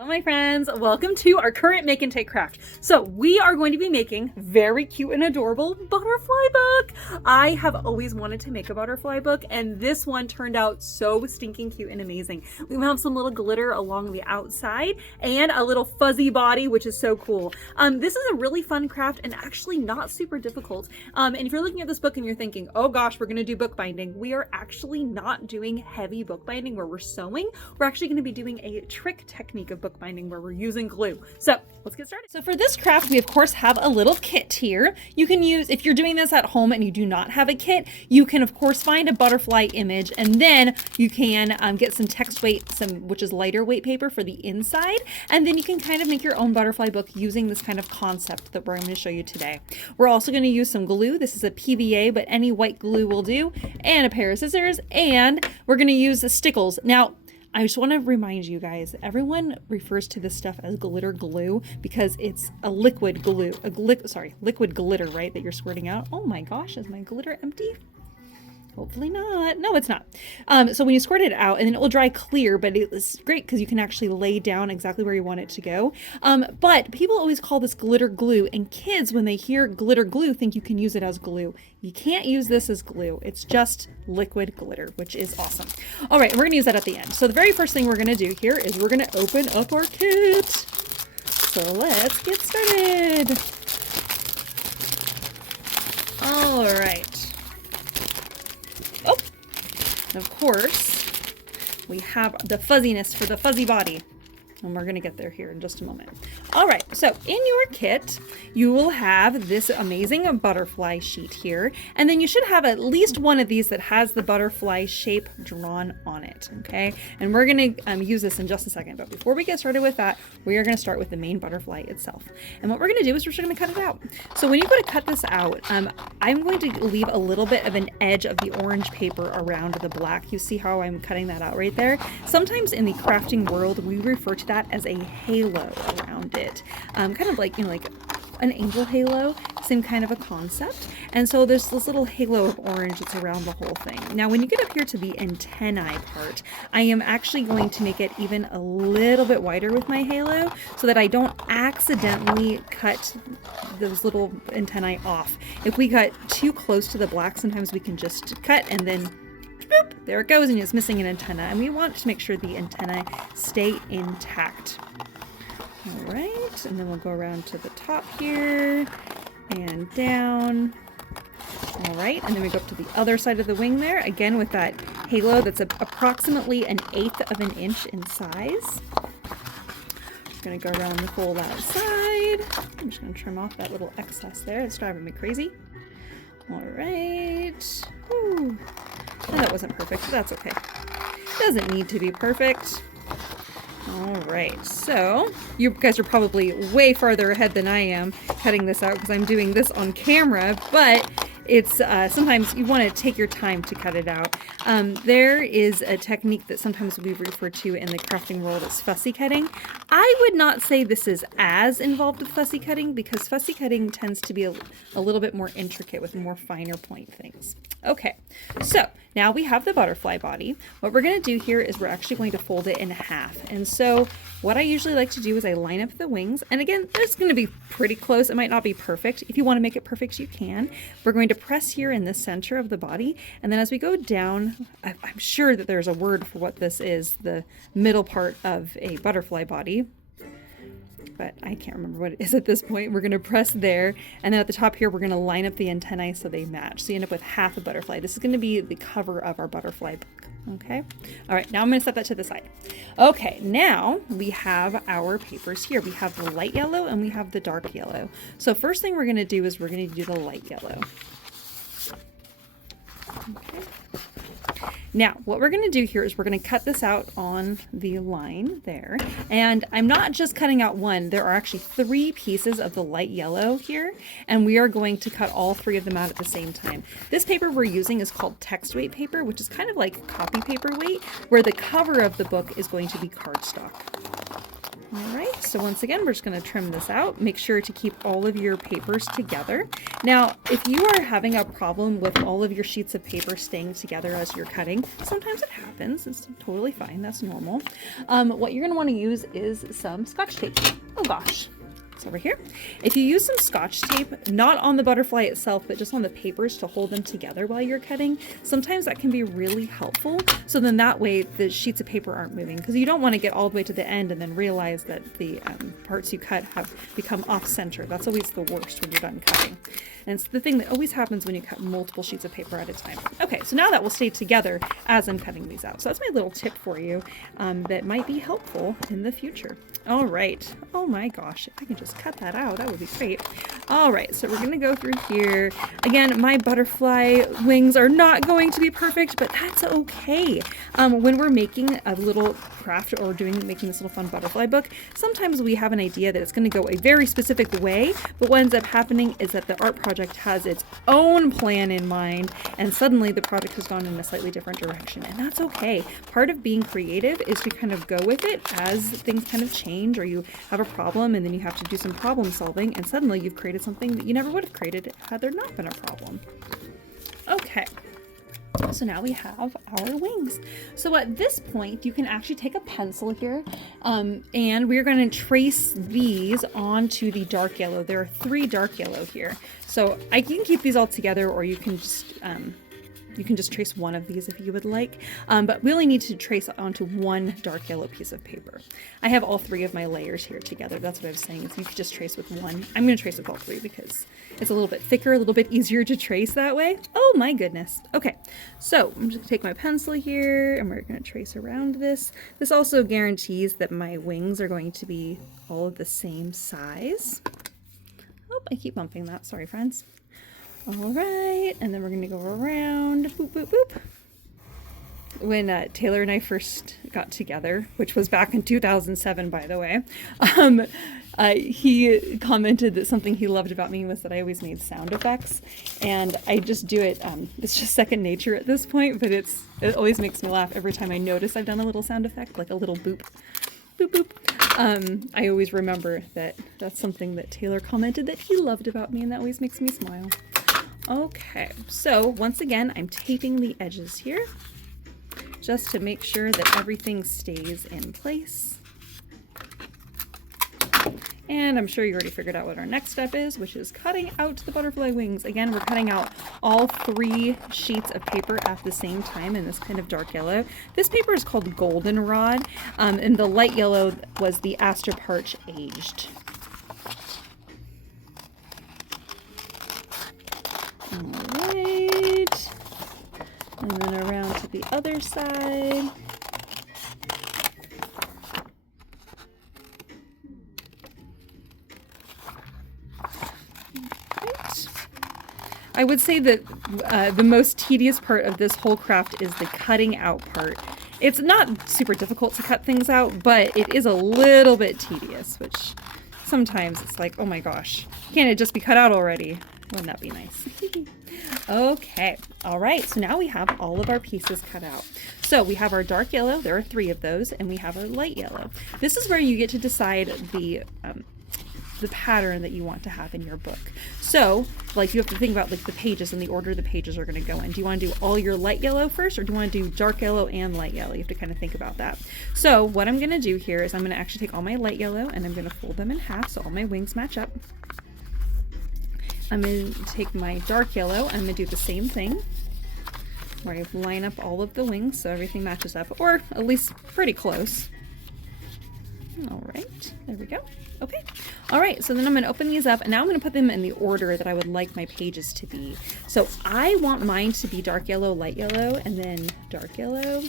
Hello my friends, welcome to our current make and take craft. So we are going to be making very cute and adorable butterfly book. I have always wanted to make a butterfly book and this one turned out so stinking cute and amazing. We have some little glitter along the outside and a little fuzzy body, which is so cool. This is a really fun craft and actually not super difficult. And if you're looking at this book and you're thinking, oh gosh, we're gonna do bookbinding, we are actually not doing heavy bookbinding where we're sewing. We're actually gonna be doing a trick technique of bookbinding where we're using glue. So let's get started. So for this craft, we of course have a little kit here. You can use, if you're doing this at home and you do not have a kit, you can of course find a butterfly image and then you can get some text weight, which is lighter weight paper for the inside. And then you can kind of make your own butterfly book using this kind of concept that we're going to show you today. We're also going to use some glue. This is a PVA, but any white glue will do, and a pair of scissors, and we're going to use the stickles. Now, I just want to remind you guys, everyone refers to this stuff as glitter glue because it's a liquid glue, liquid glitter, right, that you're squirting out. Oh my gosh, is my glitter empty? Hopefully not. No, it's not. So when you squirt it out, and then it will dry clear, but it's great because you can actually lay down exactly where you want it to go. But people always call this glitter glue, and kids, when they hear glitter glue, think you can use it as glue. You can't use this as glue. It's just liquid glitter, which is awesome. All right, we're going to use that at the end. So the very first thing we're going to do here is we're going to open up our kit. So let's get started. All right. Oh, and of course, we have the fuzziness for the fuzzy body. And we're going to get there here in just a moment. All right, so in your kit, you will have this amazing butterfly sheet here. And then you should have at least one of these that has the butterfly shape drawn on it, okay? And we're going to use this in just a second. But before we get started with that, we are going to start with the main butterfly itself. And what we're going to do is we're just going to cut it out. So when you go to cut this out, I'm going to leave a little bit of an edge of the orange paper around the black. You see how I'm cutting that out right there? Sometimes in the crafting world, we refer to that as a halo around it. Kind of like, like an angel halo, same kind of a concept. And so there's this little halo of orange that's around the whole thing. Now, when you get up here to the antennae part, I am actually going to make it even a little bit wider with my halo so that I don't accidentally cut those little antennae off. If we cut too close to the black, sometimes we can just cut and then boop, there it goes, and it's missing an antenna. And we want to make sure the antennae stay intact. All right, and then we'll go around to the top here and down. All right, and then we go up to the other side of the wing there, again with that halo that's approximately 1/8 of an inch in size. I'm gonna go around the whole outside. I'm just gonna trim off that little excess there. It's driving me crazy. All right. Whew. Oh, that wasn't perfect, but that's okay. Doesn't need to be perfect. All right, so you guys are probably way farther ahead than I am cutting this out because I'm doing this on camera, but it's sometimes you want to take your time to cut it out. There is a technique that sometimes we refer to in the crafting world as fussy cutting. I would not say this is as involved with fussy cutting because fussy cutting tends to be a little bit more intricate with more finer point things. Okay, so now we have the butterfly body. What we're going to do here is we're actually going to fold it in half. And so what I usually like to do is I line up the wings. And again, it's going to be pretty close. It might not be perfect. If you want to make it perfect, you can. We're going to press here in the center of the body. And then as we go down, I'm sure that there's a word for what this is, the middle part of a butterfly body. But I can't remember what it is at this point. We're going to press there, and then at the top here, we're going to line up the antennae so they match. So you end up with half a butterfly. This is going to be the cover of our butterfly book. Okay. All right. Now I'm going to set that to the side. Okay. Now we have our papers here. We have the light yellow and we have the dark yellow. So first thing we're going to do is we're going to do the light yellow. Okay. Now, what we're going to do here is we're going to cut this out on the line there. And I'm not just cutting out one. There are actually 3 pieces of the light yellow here. And we are going to cut all 3 of them out at the same time. This paper we're using is called text weight paper, which is kind of like copy paper weight, where the cover of the book is going to be cardstock. All right, so once again, we're just going to trim this out. Make sure to keep all of your papers together. Now, if you are having a problem with all of your sheets of paper staying together as you're cutting, sometimes it happens. It's totally fine. That's normal. What you're going to want to use is some Scotch tape. Oh gosh. Over here. If you use some Scotch tape, not on the butterfly itself, but just on the papers to hold them together while you're cutting, sometimes that can be really helpful. So then that way the sheets of paper aren't moving, because you don't want to get all the way to the end and then realize that the parts you cut have become off center. That's always the worst when you're done cutting. And it's the thing that always happens when you cut multiple sheets of paper at a time. Okay, so now that will stay together as I'm cutting these out. So that's my little tip for you that might be helpful in the future. All right. Oh my gosh, if I can just cut that out, that would be great. All right, so we're gonna go through here. Again, my butterfly wings are not going to be perfect, but that's okay. When we're making a little craft or making this little fun butterfly book, sometimes we have an idea that it's gonna go a very specific way, but what ends up happening is that the art project has its own plan in mind, and suddenly the project has gone in a slightly different direction, and that's okay. Part of being creative is to kind of go with it as things kind of change, or you have a problem and then you have to do some problem solving, and suddenly you've created something that you never would have created had there not been a problem. Okay. So now we have our wings. So at this point, you can actually take a pencil here, and we're going to trace these onto the dark yellow. There are 3 dark yellow here. So I can keep these all together, or you can just trace one of these if you would like, but we only need to trace onto one dark yellow piece of paper. I have all 3 of my layers here together. That's what I was saying, is you could just trace with one. I'm going to trace with all 3 because it's a little bit thicker, a little bit easier to trace that way. Oh my goodness. Okay, so I'm just going to take my pencil here and we're going to trace around this. This also guarantees that my wings are going to be all of the same size. Oh, I keep bumping that. Sorry, friends. All right, and then we're going to go around, boop, boop, boop. When Taylor and I first got together, which was back in 2007, by the way, he commented that something he loved about me was that I always made sound effects, and I just do it. It's just second nature at this point, but it always makes me laugh every time I notice I've done a little sound effect, like a little boop, boop, boop. I always remember that that's something that Taylor commented that he loved about me, and that always makes me smile. Okay, so once again, I'm taping the edges here just to make sure that everything stays in place. And I'm sure you already figured out what our next step is, which is cutting out the butterfly wings. Again, we're cutting out all 3 sheets of paper at the same time in this kind of dark yellow. This paper is called Goldenrod, and the light yellow was the Astroparch Aged. All right, and then around to the other side. Right. I would say that the most tedious part of this whole craft is the cutting out part. It's not super difficult to cut things out, but it is a little bit tedious, which sometimes it's like, oh my gosh, can't it just be cut out already? Wouldn't that be nice? Okay, all right, so now we have all of our pieces cut out. So we have our dark yellow, there are 3 of those, and we have our light yellow. This is where you get to decide the pattern that you want to have in your book. So, like, you have to think about like the pages and the order the pages are going to go in. Do you want to do all your light yellow first, or do you want to do dark yellow and light yellow? You have to kind of think about that. So what I'm going to do here is I'm going to actually take all my light yellow and I'm going to fold them in half so all my wings match up. I'm going to take my dark yellow, I'm going to do the same thing, where I line up all of the wings so everything matches up, or at least pretty close. All right, there we go. Okay, all right, so then I'm going to open these up, and now I'm going to put them in the order that I would like my pages to be. So I want mine to be dark yellow, light yellow, and then dark yellow,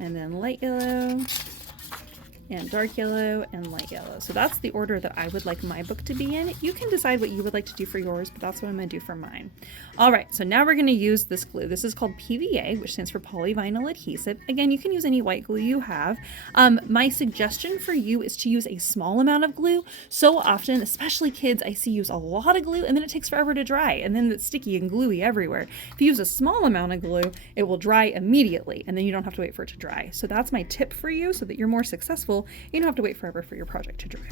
and then light yellow, and dark yellow and light yellow. So that's the order that I would like my book to be in. You can decide what you would like to do for yours, but that's what I'm going to do for mine. All right, so now we're going to use this glue. This is called PVA, which stands for polyvinyl adhesive. Again, you can use any white glue you have. My suggestion for you is to use a small amount of glue. So often, especially kids, I see use a lot of glue and then it takes forever to dry, and then it's sticky and gluey everywhere. If you use a small amount of glue, it will dry immediately, and then you don't have to wait for it to dry. So that's my tip for you so that you're more successful simple. You don't have to wait forever for your project to dry.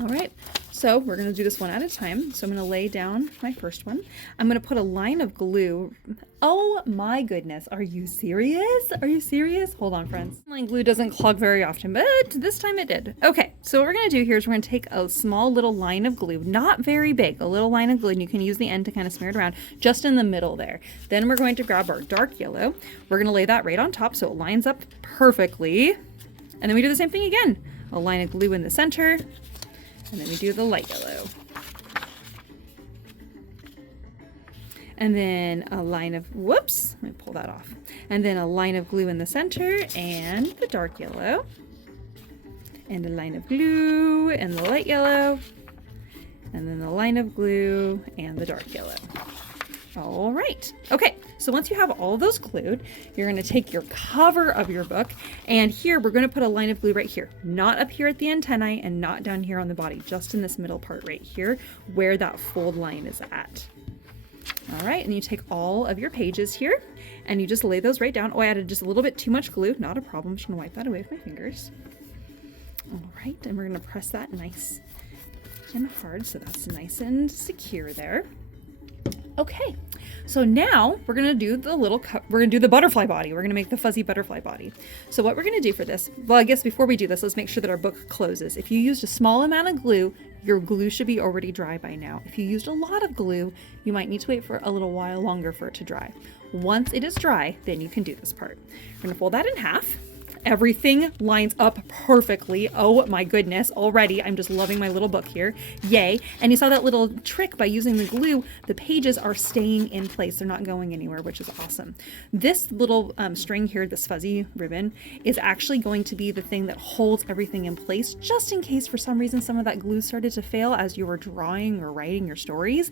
All right, so we're gonna do this one at a time. So I'm gonna lay down my first one. I'm gonna put a line of glue. Oh my goodness, are you serious? Are you serious? Hold on, friends. Line glue doesn't clog very often, but this time it did. Okay, so what we're gonna do here is we're gonna take a small little line of glue, not very big, a little line of glue, and you can use the end to kind of smear it around, just in the middle there. Then we're going to grab our dark yellow. We're gonna lay that right on top so it lines up perfectly. And then we do the same thing again. A line of glue in the center. And then we do the light yellow. And then a line of, whoops, let me pull that off. And then a line of glue in the center and the dark yellow. And a line of glue and the light yellow. And then the line of glue and the dark yellow. All right. Okay, so once you have all those glued, you're going to take your cover of your book, and here we're going to put a line of glue right here, not up here at the antennae and not down here on the body, just in this middle part right here where that fold line is at. All right, and you take all of your pages here and you just lay those right down. Oh, I added just a little bit too much glue. Not a problem. I'm just going to wipe that away with my fingers. All right, and we're going to press that nice and hard so that's nice and secure there. Okay, so now we're gonna do the butterfly body. We're gonna make the fuzzy butterfly body. So what we're gonna do for this, well, I guess before we do this, let's make sure that our book closes. If you used a small amount of glue, your glue should be already dry by now. If you used a lot of glue, you might need to wait for a little while longer for it to dry. Once it is dry, then you can do this part. We're gonna fold that in half. Everything lines up perfectly. Oh my goodness, already I'm just loving my little book here. Yay. And you saw that little trick by using the glue, the pages are staying in place. They're not going anywhere, which is awesome. This little string here, this fuzzy ribbon, is actually going to be the thing that holds everything in place, just in case for some reason some of that glue started to fail as you were drawing or writing your stories.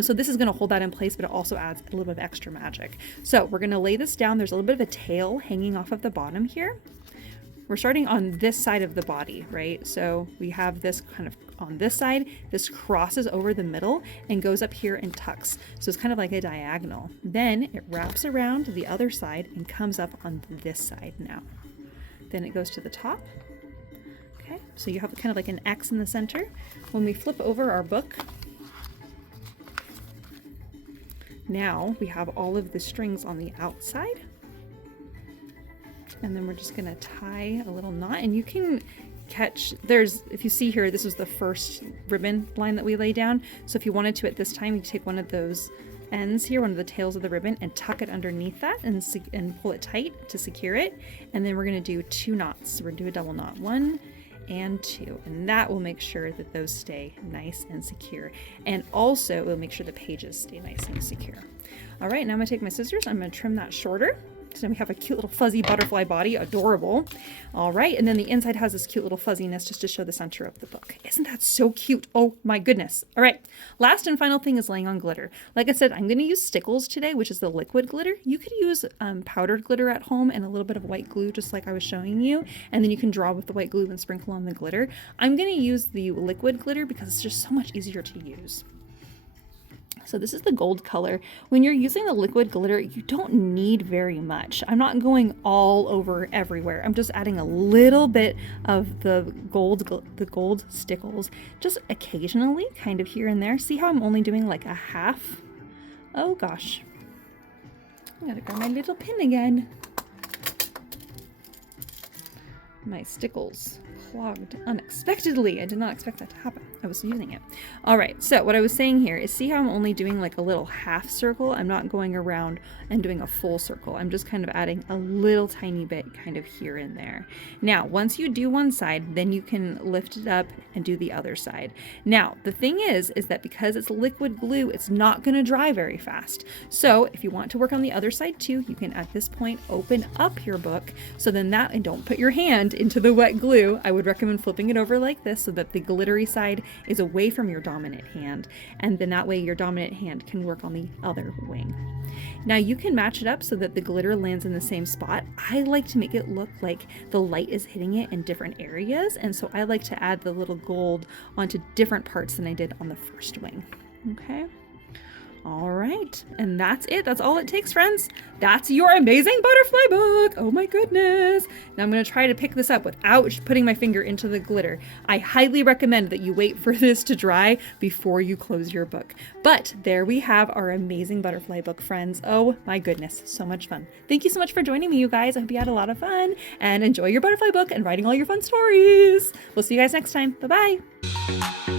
So this is going to hold that in place, but it also adds a little bit of extra magic. So we're going to lay this down. There's a little bit of a tail hanging off of the bottom here. We're starting on this side of the body, right? So we have this kind of on this side, this crosses over the middle and goes up here and tucks. So it's kind of like a diagonal. Then it wraps around the other side and comes up on this side now. Then it goes to the top. Okay, so you have kind of like an X in the center. When we flip over our book, now we have all of the strings on the outside. And then we're just gonna tie a little knot, and you can catch, if you see here, this was the first ribbon line that we laid down. So if you wanted to at this time, you take one of those ends here, one of the tails of the ribbon, and tuck it underneath that and pull it tight to secure it. And then we're gonna do 2 knots. So we're gonna do a double knot, 1 and 2, and that will make sure that those stay nice and secure. And also it will make sure the pages stay nice and secure. All right, now I'm gonna take my scissors, I'm gonna trim that shorter. So we have a cute little fuzzy butterfly body, adorable. All right, and then the inside has this cute little fuzziness just to show the center of the book. Isn't that so cute? Oh my goodness. All right, last and final thing is laying on glitter. Like I said, I'm gonna use Stickles today, which is the liquid glitter. You could use powdered glitter at home and a little bit of white glue, just like I was showing you, and then you can draw with the white glue and sprinkle on the glitter. I'm gonna use the liquid glitter because it's just so much easier to use. So this is the gold color. When you're using the liquid glitter, you don't need very much. I'm not going all over everywhere. I'm just adding a little bit of the gold Stickles, just occasionally, kind of here and there. See how I'm only doing like a half? Oh gosh. I gotta grab my little pin again. My Stickles clogged unexpectedly. I did not expect that to happen. I was using it. All right, so what I was saying here is, see how I'm only doing like a little half circle? I'm not going around and doing a full circle. I'm just kind of adding a little tiny bit kind of here and there. Now, once you do one side, then you can lift it up and do the other side. Now, the thing is that because it's liquid glue, it's not gonna dry very fast. So if you want to work on the other side too, you can at this point open up your book. So then and don't put your hand into the wet glue. I would recommend flipping it over like this so that the glittery side is away from your dominant hand, and then that way your dominant hand can work on the other wing. Now you can match it up so that the glitter lands in the same spot. I like to make it look like the light is hitting it in different areas, and so I like to add the little gold onto different parts than I did on the first wing. Okay. All right, and that's it. That's all it takes, friends. That's your amazing butterfly book. Oh my goodness. Now I'm going to try to pick this up without putting my finger into the glitter. I highly recommend that you wait for this to dry before you close your book. But there we have our amazing butterfly book, friends. Oh my goodness, so much fun. Thank you so much for joining me, you guys. I hope you had a lot of fun and enjoy your butterfly book and writing all your fun stories. We'll see you guys next time. Bye-bye.